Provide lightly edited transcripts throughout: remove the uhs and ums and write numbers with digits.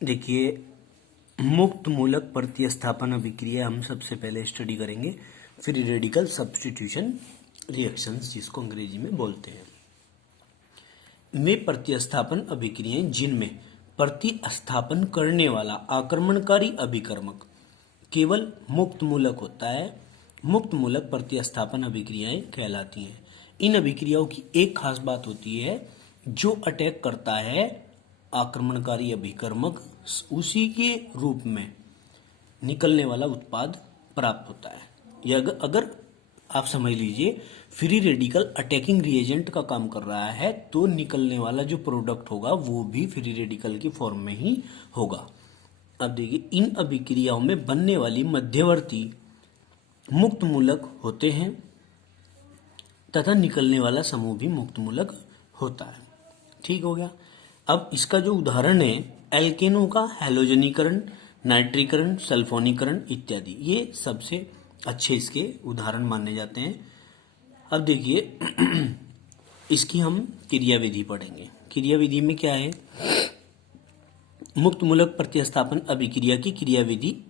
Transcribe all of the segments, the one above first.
देखिए, मुक्त मूलक प्रतिस्थापन अभिक्रिया हम सबसे पहले स्टडी करेंगे, फ्री रेडिकल सब्स्टिट्यूशन रिएक्शंस जिसको अंग्रेजी में बोलते हैं। वे प्रतिस्थापन अभिक्रियाएं जिनमें प्रतिस्थापन करने वाला आक्रमणकारी अभिकर्मक केवल मुक्त मूलक होता है, मुक्त मूलक प्रतिस्थापन अभिक्रियाएं कहलाती हैं। इन अभिक्रियाओं की एक खास बात होती है, जो अटैक करता है आक्रमणकारी अभिकर्मक उसी के रूप में निकलने वाला उत्पाद प्राप्त होता है। यह अगर आप समझ लीजिए फ्री रेडिकल अटैकिंग रिएजेंट का काम कर रहा है तो निकलने वाला जो प्रोडक्ट होगा वो भी फ्री रेडिकल की फॉर्म में ही होगा। अब देखिए, इन अभिक्रियाओं में बनने वाली मध्यवर्ती मुक्त मूलक होते हैं तथा निकलने वाला समूह भी मुक्त मूलक होता है। ठीक हो गया। अब इसका जो उदाहरण है एल्केनों का हैलोजनीकरण, नाइट्रीकरण, सल्फोनीकरण इत्यादि, ये सबसे अच्छे इसके उदाहरण माने जाते हैं। अब देखिए इसकी हम क्रियाविधि पढ़ेंगे। क्रियाविधि में क्या है, मुक्त मूलक प्रतिस्थापन अभिक्रिया की क्रियाविधि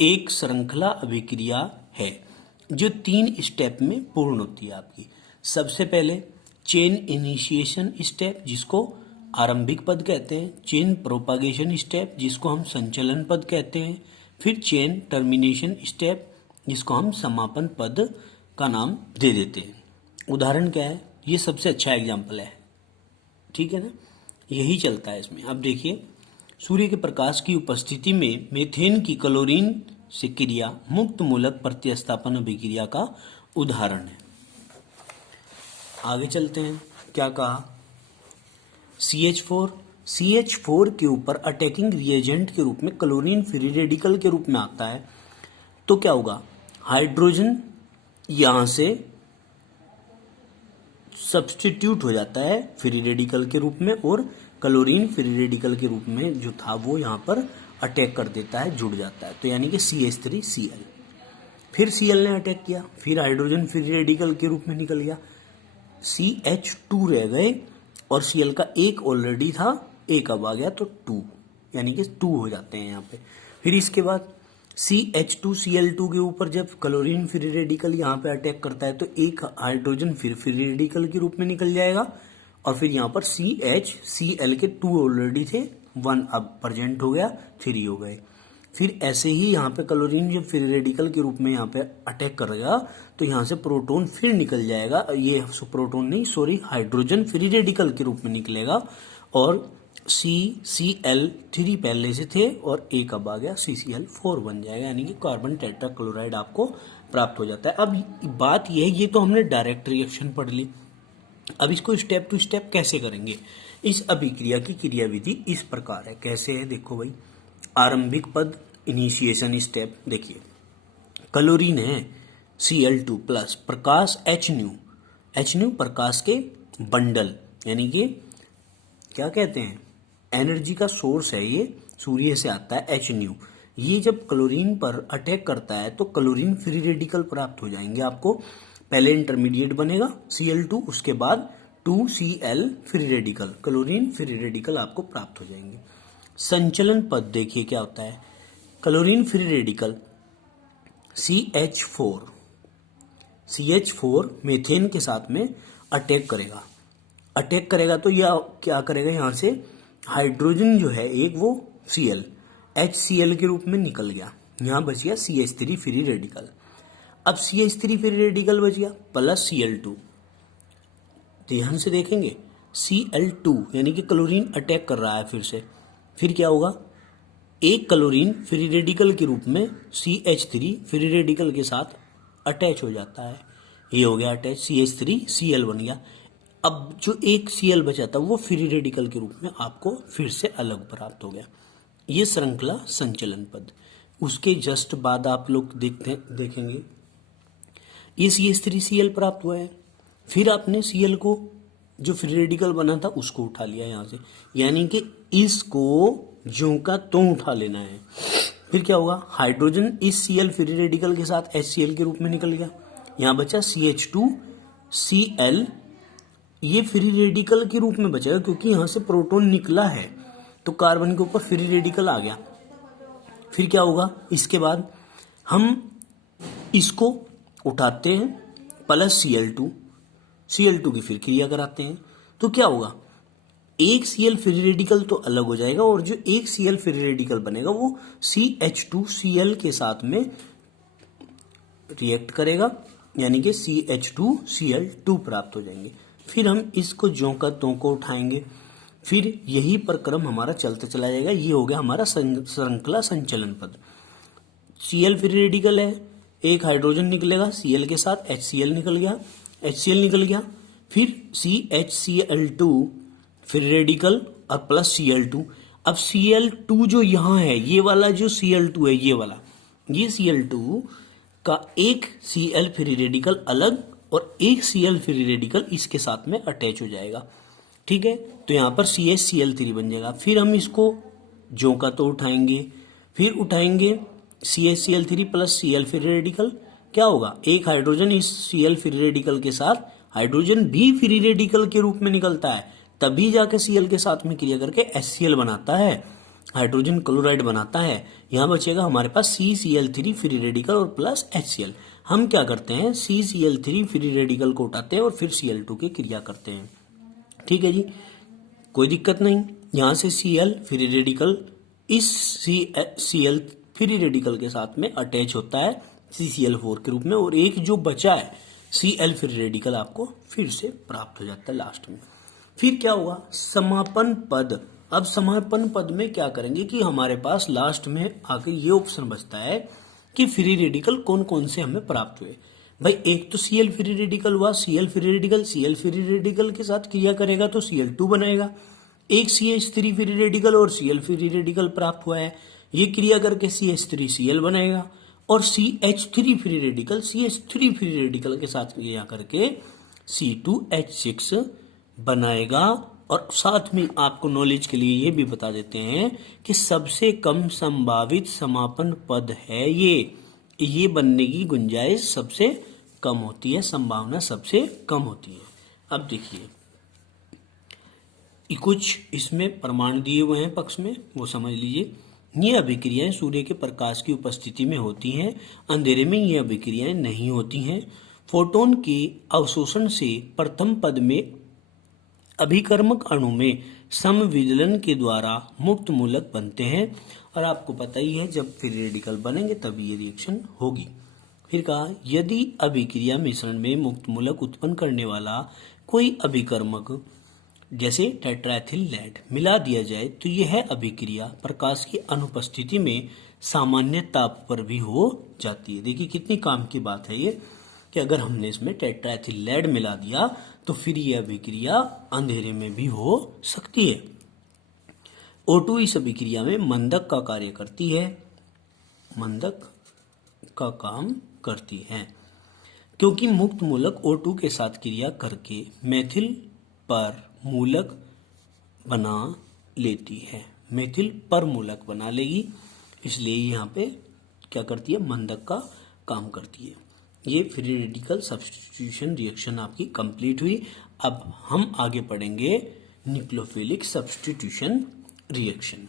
एक श्रृंखला अभिक्रिया है जो 3 स्टेप में पूर्ण होती है आपकी। सबसे पहले चेन इनिशिएशन स्टेप जिसको आरंभिक पद कहते हैं, चेन प्रोपागेशन स्टेप जिसको हम संचलन पद कहते हैं, फिर चेन टर्मिनेशन स्टेप जिसको हम समापन पद का नाम दे देते हैं। उदाहरण क्या है, ये सबसे अच्छा एग्जाम्पल है, ठीक है ना, यही चलता है इसमें। अब देखिए, सूर्य के प्रकाश की उपस्थिति में मेथेन की क्लोरीन से क्रिया मुक्त मूलक प्रतिस्थापन अभिक्रिया का उदाहरण है। आगे चलते हैं, क्या कहा, CH4 के ऊपर अटैकिंग रिएजेंट के रूप में क्लोरीन फ्री रेडिकल के रूप में आता है तो क्या होगा, हाइड्रोजन यहां से सब्स्टिट्यूट हो जाता है फ्री रेडिकल के रूप में और क्लोरीन फ्री रेडिकल के रूप में जो था वो यहां पर अटैक कर देता है, जुड़ जाता है, तो यानी कि CH3Cl। फिर Cl ने अटैक किया, फिर हाइड्रोजन फ्री रेडिकल के रूप में निकल गया, CH2 रह गए और Cl का एक ऑलरेडी था, एक अब आ गया तो 2, यानी कि 2 हो जाते हैं यहाँ पे। फिर इसके बाद CH2Cl2 के ऊपर जब क्लोरीन फ्री रेडिकल यहाँ पे अटैक करता है तो एक हाइड्रोजन फिर फ्री रेडिकल के रूप में निकल जाएगा और फिर यहाँ पर CHCl के 2 ऑलरेडी थे, 1 अब प्रेजेंट हो गया, 3 हो गए। फिर ऐसे ही यहाँ पे क्लोरीन जब फ्री रेडिकल के रूप में यहाँ पे अटैक करेगा तो यहाँ से प्रोटॉन फिर निकल जाएगा, ये प्रोटॉन नहीं सॉरी हाइड्रोजन फ्री रेडिकल के रूप में निकलेगा और CCl3 पहले से थे और एक अब आ गया CCl4 बन जाएगा, यानी कि कार्बन टेट्राक्लोराइड आपको प्राप्त हो जाता है। अब बात यह है, ये तो हमने डायरेक्ट रिएक्शन पढ़ ली, अब इसको स्टेप टू स्टेप कैसे करेंगे। इस अभिक्रिया की क्रियाविधि इस प्रकार है, कैसे है देखो भाई। आरंभिक पद इनिशिएशन स्टेप, देखिए क्लोरीन है Cl2 प्लस प्रकाश H प्रकाश के बंडल, यानी कि क्या कहते हैं, एनर्जी का सोर्स है, ये सूर्य से आता है H। ये जब क्लोरीन पर अटैक करता है तो क्लोरीन फ्री रेडिकल प्राप्त हो जाएंगे आपको। पहले इंटरमीडिएट बनेगा Cl2, उसके बाद 2Cl free radical, chlorine free radical आपको प्राप्त हो जाएंगे। संचलन पद देखिए क्या होता है, chlorine free radical CH4 methane के साथ में अटैक करेगा तो यह क्या करेगा, यहां से हाइड्रोजन जो है एक वो HCl के रूप में निकल गया, यहां बच गया CH3 फ्री रेडिकल। अब CH3 फ्री रेडिकल बच गया प्लस Cl2, ध्यान से देखेंगे Cl2 यानी कि क्लोरीन अटैक कर रहा है फिर से, फिर क्या होगा, एक क्लोरीन फ्री रेडिकल के रूप में CH3 फ्री रेडिकल के साथ अटैच हो जाता है, ये हो गया अटैच, CH3Cl बन गया। अब जो एक Cl बचा था वो फ्री रेडिकल के रूप में आपको फिर से अलग प्राप्त हो गया, ये श्रृंखला संचलन पद। उसके जस्ट बाद आप लोग देखेंगे ये CH3Cl प्राप्त हुआ है, फिर आपने Cl को जो फ्री रेडिकल बना था उसको उठा लिया यहाँ से, यानी कि इसको ज्यों का त्यों उठा लेना है। फिर क्या होगा, हाइड्रोजन इस Cl फ्री रेडिकल के साथ HCl के रूप में निकल गया, यहाँ बचा CH2Cl, ये फ्री रेडिकल के रूप में बचेगा क्योंकि यहाँ से प्रोटॉन निकला है तो कार्बन के ऊपर फ्री रेडिकल आ गया। फिर क्या होगा, इसके बाद हम इसको उठाते हैं प्लस Cl2 की फिर क्रिया कराते हैं, तो क्या होगा, एक Cl फ्री रेडिकल तो अलग हो जाएगा और जो एक Cl फ्री रेडिकल बनेगा वो CH2Cl के साथ में रिएक्ट करेगा, यानी कि CH2Cl2 प्राप्त हो जाएंगे। फिर हम इसको ज्यों का त्यों को उठाएंगे, फिर यही प्रक्रम हमारा चलते चला जाएगा। ये हो गया हमारा श्रृंखला संचलन पद। Cl फ्री रेडिकल है, एक हाइड्रोजन निकलेगा Cl के साथ, HCl निकल गया, फिर CHCl2 फ्री रेडिकल और प्लस Cl2। अब Cl2 जो यहाँ है, ये वाला जो Cl2 है, ये Cl2 का एक Cl फ्री रेडिकल अलग और एक Cl फ्री रेडिकल इसके साथ में अटैच हो जाएगा। ठीक है, तो यहाँ पर CHCl3 बन जाएगा। फिर हम इसको ज्यों का तो उठाएंगे, फिर उठाएंगे CHCl3 plus Cl free radical. क्या होगा, एक हाइड्रोजन इस Cl फ्री रेडिकल के साथ, हाइड्रोजन भी फ्री रेडिकल के रूप में निकलता है, तभी जाके Cl के साथ में क्रिया करके HCl बनाता है, हाइड्रोजन क्लोराइड बनाता है। यहाँ बचेगा हमारे पास CCl3 फ्री रेडिकल और प्लस HCl। हम क्या करते हैं, CCl3 फ्री रेडिकल को उठाते हैं और फिर Cl2 की क्रिया करते हैं। ठीक है जी, कोई दिक्कत नहीं। यहाँ से Cl फ्री रेडिकल इस Cl फ्री रेडिकल के साथ में अटैच होता है CCl4 के रूप में, और एक जो बचा है Cl फ्री रेडिकल आपको फिर से प्राप्त हो जाता है लास्ट में। फिर क्या हुआ, समापन पद। अब समापन पद में क्या करेंगे कि हमारे पास लास्ट में आके ये ऑप्शन बचता है कि फ्री रेडिकल कौन कौन से हमें प्राप्त हुए। भाई एक तो Cl फ्री रेडिकल हुआ, Cl फ्री रेडिकल के साथ क्रिया करेगा तो Cl2 बनाएगा। एक CH3 फ्री रेडिकल और Cl फ्री रेडिकल प्राप्त हुआ है, ये क्रिया करके CH3Cl बनाएगा, और CH3 फ्री रेडिकल के साथ क्रिया करके C2H6 बनाएगा। और साथ में आपको नॉलेज के लिए ये भी बता देते हैं कि सबसे कम संभावित समापन पद है ये बनने की गुंजाइश सबसे कम होती है, संभावना सबसे कम होती है। अब देखिए कुछ इसमें प्रमाण दिए हुए हैं पक्ष में, वो समझ लीजिए। ये अभिक्रियाएं सूर्य के प्रकाश की उपस्थिति में होती हैं, अंधेरे में ये अभिक्रियाएं नहीं होती हैं। फोटोन के अवशोषण से प्रथम पद में अभिकर्मक अणु में समविदलन के द्वारा मुक्त मूलक बनते हैं, और आपको पता ही है जब फ्री रेडिकल बनेंगे तभी ये रिएक्शन होगी। फिर कहा, यदि अभिक्रिया मिश्रण में मुक्त मूलक उत्पन्न करने वाला कोई अभिकर्मक जैसे टेट्राएथिल लेड मिला दिया जाए तो यह अभिक्रिया प्रकाश की अनुपस्थिति में सामान्य ताप पर भी हो जाती है। देखिए कितनी काम की बात है ये, कि अगर हमने इसमें टेट्राएथिल लेड मिला दिया तो फिर यह अभिक्रिया अंधेरे में भी हो सकती है। O2 इस अभिक्रिया में मंदक का कार्य करती है, मंदक का काम करती है, क्योंकि मुक्त मूलक O2 के साथ क्रिया करके मेथिल पर मूलक बना लेती है, मेथिल पर मूलक बना लेगी, इसलिए यहाँ पे क्या करती है, मंदक का काम करती है। ये फ्री रेडिकल सब्स्टिट्यूशन रिएक्शन आपकी कंप्लीट हुई। अब हम आगे पढ़ेंगे न्यूक्लियोफिलिक सब्स्टिट्यूशन रिएक्शन।